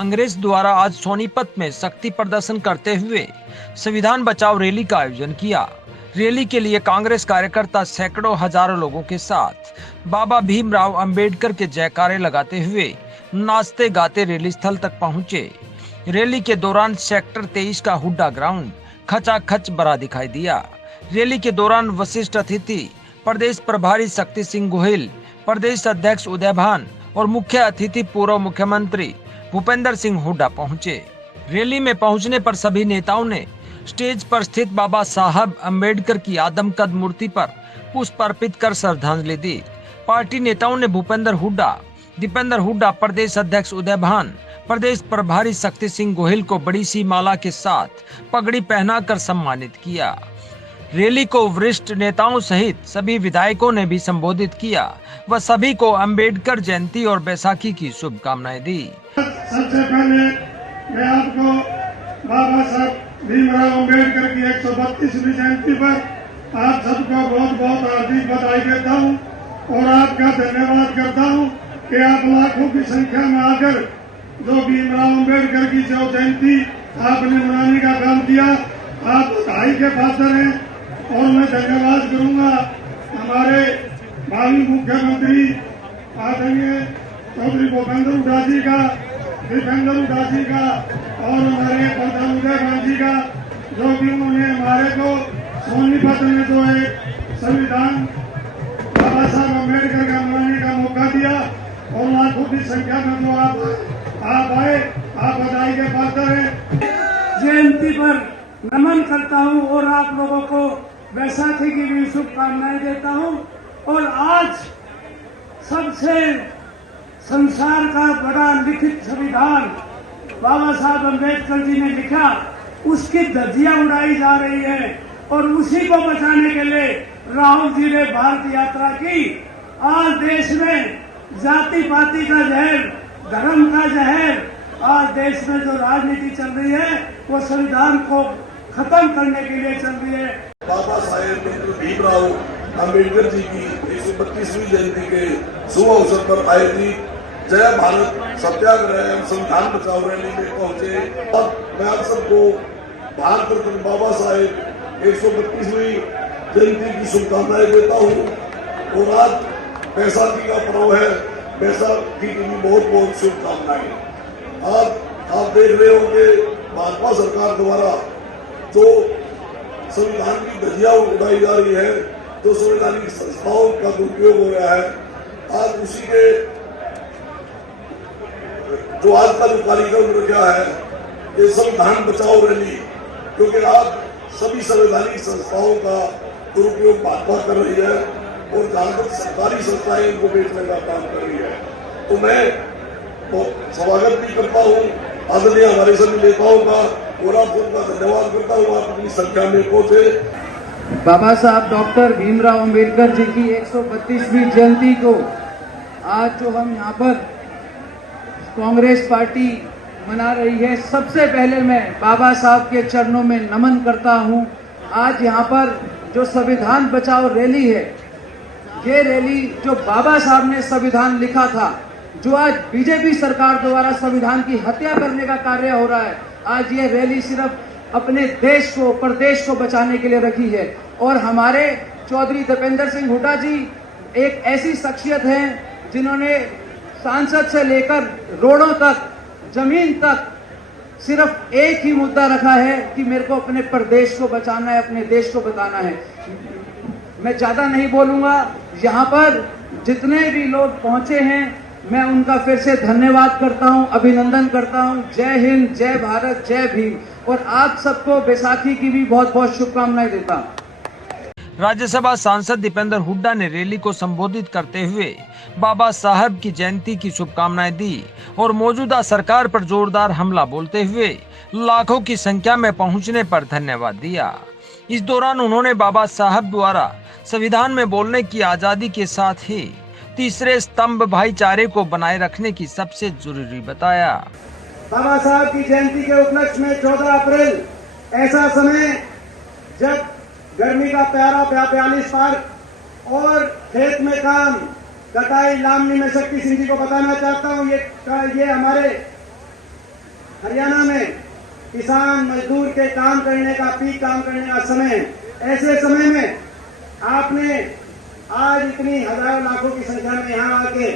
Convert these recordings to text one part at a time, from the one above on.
कांग्रेस द्वारा आज सोनीपत में शक्ति प्रदर्शन करते हुए संविधान बचाओ रैली का आयोजन किया। रैली के लिए कांग्रेस कार्यकर्ता सैकड़ों हजारों लोगों के साथ बाबा भीमराव अंबेडकर के जयकारे लगाते हुए नाचते गाते रैली स्थल तक पहुंचे। रैली के दौरान सेक्टर 23 का हुड्डा ग्राउंड खचाखच भरा दिखाई दिया। रैली के दौरान वरिष्ठ अतिथि प्रदेश प्रभारी शक्ति सिंह गोहिल, प्रदेश अध्यक्ष उदय भान और मुख्य अतिथि पूर्व मुख्यमंत्री भूपेंद्र सिंह हुड्डा पहुंचे। रैली में पहुंचने पर सभी नेताओं ने स्टेज पर स्थित बाबा साहब अंबेडकर की आदमकद मूर्ति पर पुष्प अर्पित कर श्रद्धांजलि दी। पार्टी नेताओं ने भूपेंद्र हुड्डा, दीपेंद्र हुड्डा, प्रदेश अध्यक्ष उदय भान, प्रदेश प्रभारी शक्ति सिंह गोहिल को बड़ी सी माला के साथ पगड़ी पहनाकर सम्मानित किया। रैली को वरिष्ठ नेताओं सहित सभी विधायकों ने भी संबोधित किया व सभी को अंबेडकर जयंती और बैसाखी की शुभकामनाएं दी। सबसे पहले मैं आपको बाबा साहब भीमराव अंबेडकर की 132वीं जयंती पर आप सबको बहुत बहुत हार्दिक बधाई देता हूं और आपका धन्यवाद करता हूं कि आप लाखों की संख्या में आकर जो भीमराव अंबेडकर की जो जयंती आपने मनाने का काम किया, आप बधाई के पात्र हैं। और मैं धन्यवाद करूंगा हमारे भावी मुख्यमंत्री आदरणीय चौधरी भूपेंद्र हुड्डा जी का, दीपेंद्र हुड्डा जी का और हमारे प्रधान उदय भान जी का, जो कि उन्होंने हमारे को सोनीपत में जो एक संविधान बाबा साहब अम्बेडकर का मनाने का मौका दिया और लाखों की संख्या में जो आप आए, आप बधाई के पात्र हैं। जयंती पर नमन करता हूं और आप लोगों को वैसाखी की भी शुभकामनाएं देता हूं। और आज सबसे संसार का बड़ा लिखित संविधान बाबा साहब अम्बेडकर जी ने लिखा, उसकी धज्जियां उड़ाई जा रही है और उसी को बचाने के लिए राहुल जी ने भारत यात्रा की। आज देश में जाति पाति का जहर, धर्म का जहर, आज देश में जो राजनीति चल रही है वो संविधान को खत्म करने के लिए चल रही है। बाबा साहेब भीमराव अंबेडकर जी की 132वीं जयंती के शुभ अवसर पर आयोजित जय भारत सत्याग्रह एवं संविधान बचाओ रैली में पहुंचे और मैं आप सबको भारत रत्न बाबा साहेब 132वीं जयंती की शुभकामनाएं देता हूं। और आज बैसाखी का पर्व है, बैसाखी की भी बहुत बहुत शुभकामनाएं। आज आप देख रहे होंगे भाजपा सरकार द्वारा जो संविधान की धज्जियां उड़ाई जा रही है, जो संवैधानिक संस्थाओं का दुरुपयोग हो रहा है, आज उसी के जो आज का जो कार्यक्रम रखा है ये संविधान बचाओ रैली, क्योंकि आज सभी संवैधानिक संस्थाओं का दुरुपयोग भाजपा कर रही है और जहां तक सरकारी संस्थाएं इनको बेचने का काम कर रही है, तो मैं स्वागत भी करता हूं आदरणीय हमारे सभी नेताओं का और आप उनका धन्यवाद करता हूँ। आप अपनी संख्या में पहुंचे। बाबा साहब डॉक्टर भीमराव अंबेडकर जी की 132वीं जयंती को आज जो हम यहाँ पर कांग्रेस पार्टी मना रही है, सबसे पहले मैं बाबा साहब के चरणों में नमन करता हूँ। आज यहाँ पर जो संविधान बचाओ रैली है, ये रैली जो बाबा साहब ने संविधान लिखा था, जो आज बीजेपी सरकार द्वारा संविधान की हत्या करने का कार्य हो रहा है, आज ये रैली सिर्फ अपने देश को, प्रदेश को बचाने के लिए रखी है। और हमारे चौधरी दीपेंद्र सिंह हुड्डा जी एक ऐसी शख्सियत हैं जिन्होंने सांसद से लेकर रोडों तक, जमीन तक सिर्फ एक ही मुद्दा रखा है कि मेरे को अपने प्रदेश को बचाना है, अपने देश को बताना है। मैं ज्यादा नहीं बोलूंगा। यहाँ पर जितने भी लोग पहुंचे हैं मैं उनका फिर से धन्यवाद करता हूं, अभिनंदन करता हूं। जय हिंद, जय भारत, जय भीम। और आप सबको बैसाखी की भी बहुत बहुत शुभकामनाएं देता हूं। राज्यसभा सांसद दीपेंद्र हुड्डा ने रैली को संबोधित करते हुए बाबा साहब की जयंती की शुभकामनाएं दी और मौजूदा सरकार पर जोरदार हमला बोलते हुए लाखों की संख्या में पहुंचने पर धन्यवाद दिया। इस दौरान उन्होंने बाबा साहब द्वारा संविधान में बोलने की आजादी के साथ ही तीसरे स्तंभ भाईचारे को बनाए रखने की सबसे जरूरी बताया। बाबा साहब की जयंती के उपलक्ष्य में 14 अप्रैल ऐसा समय जब गर्मी का प्यारा 42 पार और खेत में काम, कटाई, लामनी में शक्ति सिंह जी को बताना चाहता हूँ, ये हमारे हरियाणा में किसान मजदूर के काम करने का, पीक काम करने का समय है। ऐसे समय में आपने आज इतनी हजारों लाखों की संख्या में यहाँ आके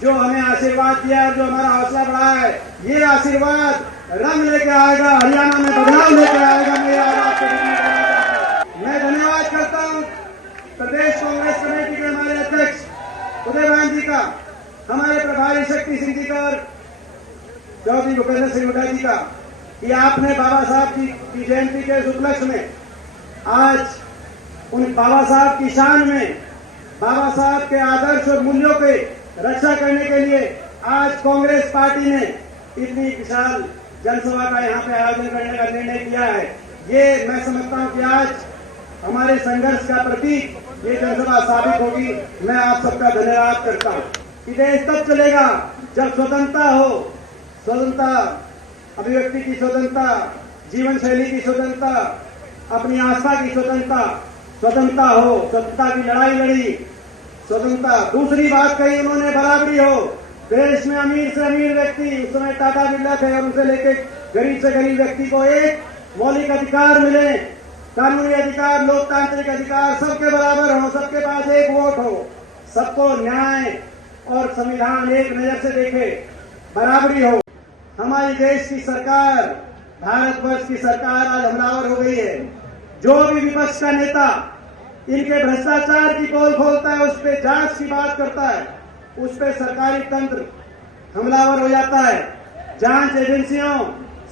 जो हमें आशीर्वाद दिया, जो हमारा हौसला बढ़ाया है, ये आशीर्वाद रंग लेके आएगा, हरियाणा में बदलाव लेके आएगा। मैं धन्यवाद करता हूँ प्रदेश कांग्रेस कमेटी के हमारे अध्यक्ष उदयभान जी का, हमारे प्रभारी शक्ति सिंह जी का और चौधरी भूपेंद्र सिंह हुड्डा जी का, कि आपने बाबा साहब की जयंती के इस उपलक्ष्य में आज उन बाबा साहब की शान में, बाबा साहब के आदर्श और मूल्यों के रक्षा करने के लिए आज कांग्रेस पार्टी ने इतनी विशाल जनसभा का यहाँ पे आयोजन करने का निर्णय किया है। ये मैं समझता हूँ कि आज हमारे संघर्ष का प्रतीक ये जनसभा साबित होगी। मैं आप सबका धन्यवाद करता हूँ। कि देश तब चलेगा जब स्वतंत्रता हो, स्वतंत्रता, अभिव्यक्ति की स्वतंत्रता, जीवन शैली की स्वतंत्रता, अपनी आस्था की स्वतंत्रता हो, स्वतंत्रता की लड़ाई लड़ी, स्वतंत्रता। दूसरी बात कही उन्होंने, बराबरी हो। देश में अमीर से अमीर व्यक्ति, उस समय टाटा बिरला थे, और उनसे लेके गरीब से गरीब व्यक्ति को एक मौलिक अधिकार मिले, कानूनी अधिकार, लोकतांत्रिक अधिकार, सबके बराबर हो, सबके पास एक वोट हो, सबको न्याय और संविधान एक नजर से देखे, बराबरी हो। हमारी देश की सरकार, भारतवर्ष की सरकार आज हमलावर हो गई है। जो भी विपक्ष का नेता इनके भ्रष्टाचार की पोल खोलता है, उस पर जांच की बात करता है, उस पर सरकारी तंत्र हमलावर हो जाता है। जांच एजेंसियों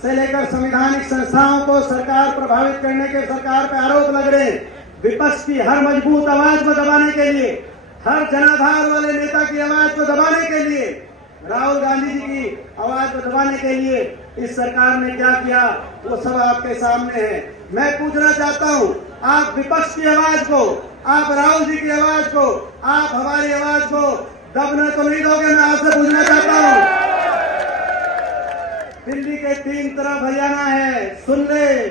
से लेकर संवैधानिक संस्थाओं को सरकार प्रभावित करने के सरकार पर आरोप लग रहे हैं। विपक्ष की हर मजबूत आवाज को दबाने के लिए, हर जनाधार वाले नेता की आवाज को दबाने के लिए, राहुल गांधी जी की आवाज को दबाने के लिए इस सरकार ने क्या किया वो सब आपके सामने है। मैं पूछना चाहता हूं, आप विपक्ष की आवाज को, आप राहुल जी की आवाज को, आप हमारी आवाज को दबने तो नहीं दोगे? मैं आपसे पूछना चाहता हूं। दिल्ली के तीन तरफ हरियाणा है, सुन ले,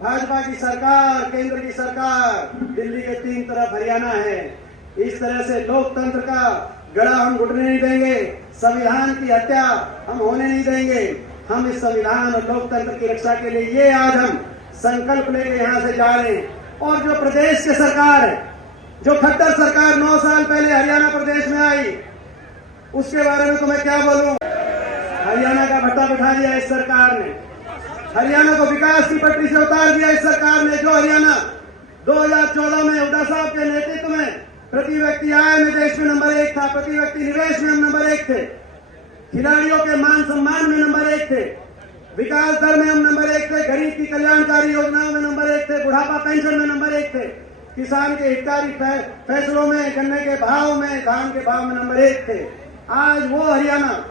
भाजपा की सरकार, केंद्र की सरकार, दिल्ली के तीन तरफ हरियाणा है। इस तरह से लोकतंत्र का गला हम घुटने नहीं देंगे, संविधान की हत्या हम होने नहीं देंगे। हम इस संविधान और लोकतंत्र की रक्षा के लिए ये आज हम संकल्प लेके यहाँ से जा रहे हैं। और जो प्रदेश की सरकार है, जो खट्टर सरकार 9 साल पहले हरियाणा प्रदेश में आई, उसके बारे में तो मैं क्या बोलूं। हरियाणा का भट्टा बिठा दिया इस सरकार ने, हरियाणा को विकास की पटरी से उतार दिया इस सरकार ने। जो हरियाणा 2014 में हुड्डा साहब के नेतृत्व में प्रति व्यक्ति आय में देश में नंबर 1 था, प्रति व्यक्ति निवेश में हम नंबर 1 थे, खिलाड़ियों के मान सम्मान में नंबर 1 थे, विकास दर में हम नंबर 1 थे, गरीब की कल्याणकारी योजनाओं में नंबर 1 थे, बुढ़ापा पेंशन में नंबर 1 थे, किसान के हितकारी फैसलों में, गन्ने के भाव में, धान के भाव में नंबर 1 थे। आज वो हरियाणा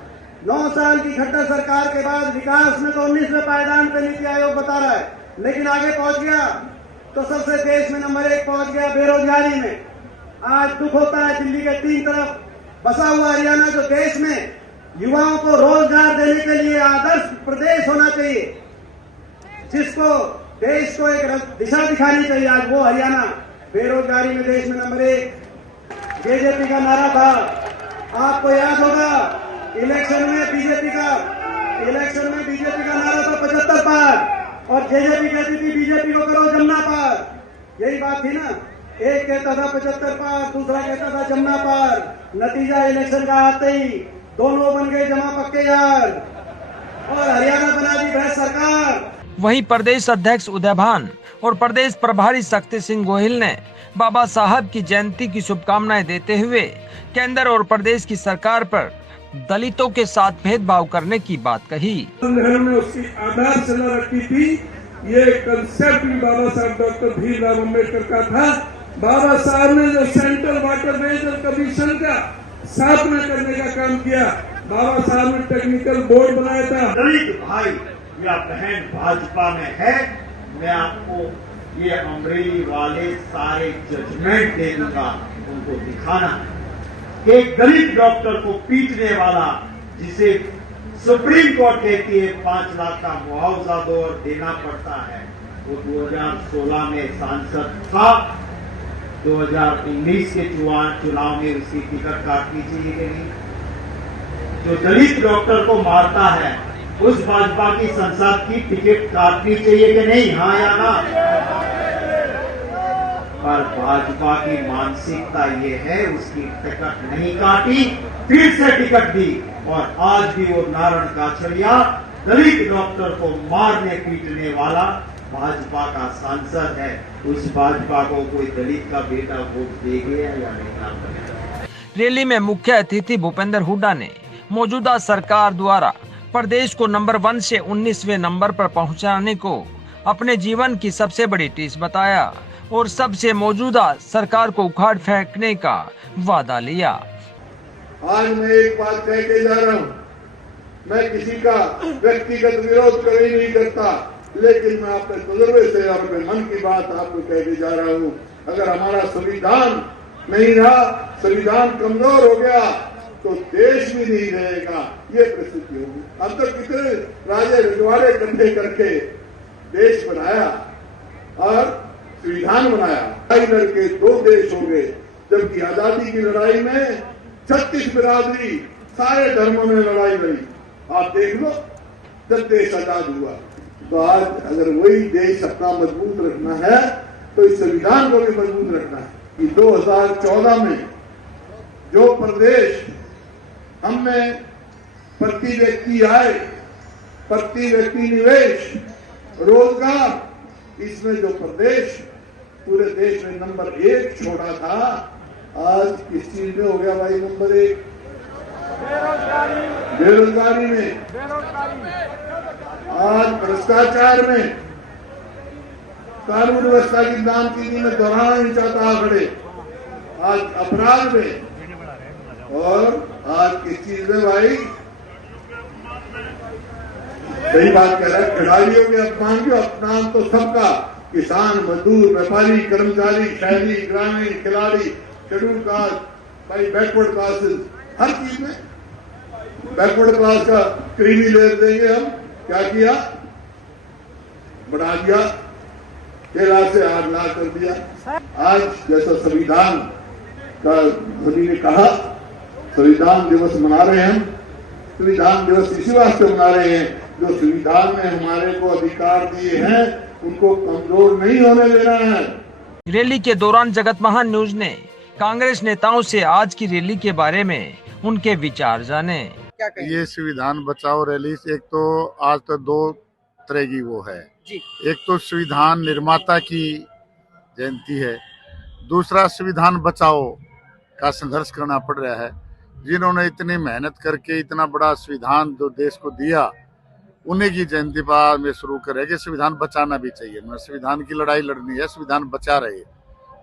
9 साल की खट्टर सरकार के बाद विकास में तो 19वें पायदान पे नीति आयोग बता रहा है, लेकिन आगे पहुंच गया तो सबसे देश में नंबर 1 पहुंच गया बेरोजगारी में। आज दुख होता है, दिल्ली के तीन तरफ बसा हुआ हरियाणा, जो देश में युवाओं को रोजगार देने के लिए आदर्श प्रदेश होना चाहिए, जिसको देश को एक दिशा दिखानी चाहिए, आज वो हरियाणा बेरोजगारी में देश में नंबर 1। जेजेपी का नारा था, आपको याद होगा, इलेक्शन में बीजेपी का नारा था 75 पार, और जेजेपी कहती थी बीजेपी को करो जमुना पार। यही बात थी ना, एक कहता था 75 पार, दूसरा कहता था जमुना पार। नतीजा इलेक्शन का आते ही दोनों बन गए जमा पक्के यार, और हरियाणा बना दी भ्रष्ट सरकार। वहीं प्रदेश अध्यक्ष उदयभान और प्रदेश प्रभारी शक्ति सिंह गोहिल ने बाबा साहब की जयंती की शुभकामनाएं देते हुए केंद्र और प्रदेश की सरकार पर दलितों के साथ भेदभाव करने की बात कही। संविधान में उसकी आधारशिला रखी थी, ये कंसेप्ट भी बाबा साहब डॉक्टर भीमराव अम्बेडकर का था। बाबा साहब ने जो सेंट्रल वाटर मैनेजमेंट कमीशन का स्थापना करने का काम किया, बाबा साहब ने टेक्निकल बोर्ड बनाया था। दलित भाई या बहन भाजपा में है, मैं आपको ये अमरेली वाले सारे जजमेंट दे दूंगा, उनको दिखाना है। एक गरीब डॉक्टर को पीटने वाला, जिसे सुप्रीम कोर्ट कहती है 5 लाख का मुआवजा दो और देना पड़ता है, वो 2016 में सांसद था, 2019 के चुनाव में उसकी टिकट काटनी चाहिए कि नहीं। जो दलित डॉक्टर को मारता है, उस भाजपा की संसद की टिकट काटनी चाहिए कि नहीं, हाँ या ना? पर भाजपा की मानसिकता ये है, उसकी टिकट नहीं काटी, फिर से टिकट दी, और आज भी वो नारायण काछड़िया दलित डॉक्टर को मारने पीटने वाला भाजपा का सांसद है। उस भाजपा को कोई दलित का बेटा वोट देगा या नहीं? रैली में मुख्य अतिथि भूपेंद्र हुड्डा ने मौजूदा सरकार द्वारा प्रदेश को नंबर 1 से 19वें नंबर पर पहुंचाने को अपने जीवन की सबसे बड़ी टीस बताया और सबसे मौजूदा सरकार को उखाड़ फेंकने का वादा लिया। आज मैं एक बात कह के जा रहा हूँ, मैं किसी का व्यक्तिगत विरोध कभी नहीं करता, लेकिन मैं अपने तजुर्बे से और अपने मन की बात आपको कह के जा रहा हूँ। अगर हमारा संविधान नहीं रहा, संविधान कमजोर हो गया, तो देश भी नहीं रहेगा, ये परिस्थिति होगी। अब तक कितने राजे रजवाड़े इकट्ठे करके देश बनाया और संविधान बनाया, लड़के 2 देश हो गए, जबकि आजादी की लड़ाई में 36 बिरादरी सारे धर्मों में लड़ाई लड़ी। आप देख लो, जब देश आजाद हुआ, तो आज अगर वही देश अपना मजबूत रखना है तो इस संविधान को भी मजबूत रखना है। कि 2014 में जो प्रदेश हमने प्रति व्यक्ति आय, प्रति व्यक्ति निवेश, रोजगार, इसमें जो प्रदेश पूरे देश में नंबर 1 छोड़ा था, आज किस चीज में हो गया भाई नंबर 1? बेरोजगारी में, आज भ्रष्टाचार में, कानून व्यवस्था की नामकीनी में दोहराना नहीं चाहता आंकड़े, आज अपराध में, और आज किस चीज में भाई? सही बात कह रहा है, खिलाड़ियों के अपमान तो सबका, किसान, मजदूर, व्यापारी, कर्मचारी, शहरी, ग्रामीण, खिलाड़ी, शेड्यूल कास्ट, भाई बैकवर्ड कास्ट, हर चीज में बैकवर्ड क्लास का क्रीमी लेयर देंगे हम। क्या किया? बढ़ा दिया, 6 लाख से 8 लाख कर दिया। आज जैसा संविधान का सभी ने कहा, संविधान दिवस मना रहे हैं हम। संविधान दिवस इसी वास्ते मना रहे हैं, जो संविधान में हमारे को अधिकार दिए हैं उनको कमजोर नहीं होने देना है। रैली के दौरान जगत महान न्यूज ने कांग्रेस नेताओं से आज की रैली के बारे में उनके विचार जाने। ये संविधान बचाओ रैली, एक तो आज तो 2 तरह की वो है जी। एक तो संविधान निर्माता की जयंती है, दूसरा संविधान बचाओ का संघर्ष करना पड़ रहा है। जिन्होंने इतनी मेहनत करके इतना बड़ा संविधान जो देश को दिया, उन्हीं की जयंती पर में शुरू करे कि संविधान बचाना भी चाहिए। मैं संविधान की लड़ाई लड़नी है, संविधान बचा रहे।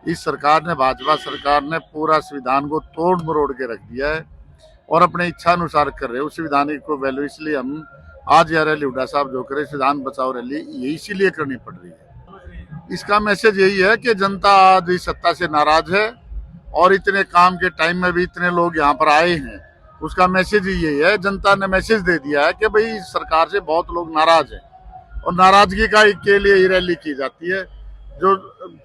इस सरकार ने, भाजपा सरकार ने पूरा संविधान को तोड़ मरोड़ के रख दिया है और अपने इच्छा अनुसार कर रहे हैं। उस संविधान को वैल्यू, इसलिए हम आज यह रैली हुड्डा साहब जो करे, संविधान बचाओ रैली, ये इसीलिए करनी पड़ रही है। इसका मैसेज यही है कि जनता आज इस सत्ता से नाराज है और इतने काम के टाइम में भी इतने लोग यहाँ पर आए हैं, उसका मैसेज ही यही है। जनता ने मैसेज दे दिया है कि भाई सरकार से बहुत लोग नाराज हैं और नाराजगी का के लिए ही रैली की जाती है। जो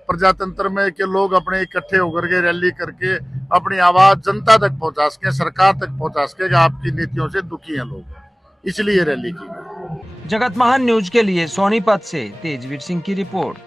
प्रजातंत्र में के लोग अपने इकट्ठे होकर के रैली करके अपनी आवाज जनता तक पहुंचा सके, सरकार तक पहुंचा सके कि आपकी नीतियों से दुखी हैं लोग, इसलिए रैली की गई। जगत महान न्यूज के लिए सोनीपत से तेजवीर सिंह की रिपोर्ट।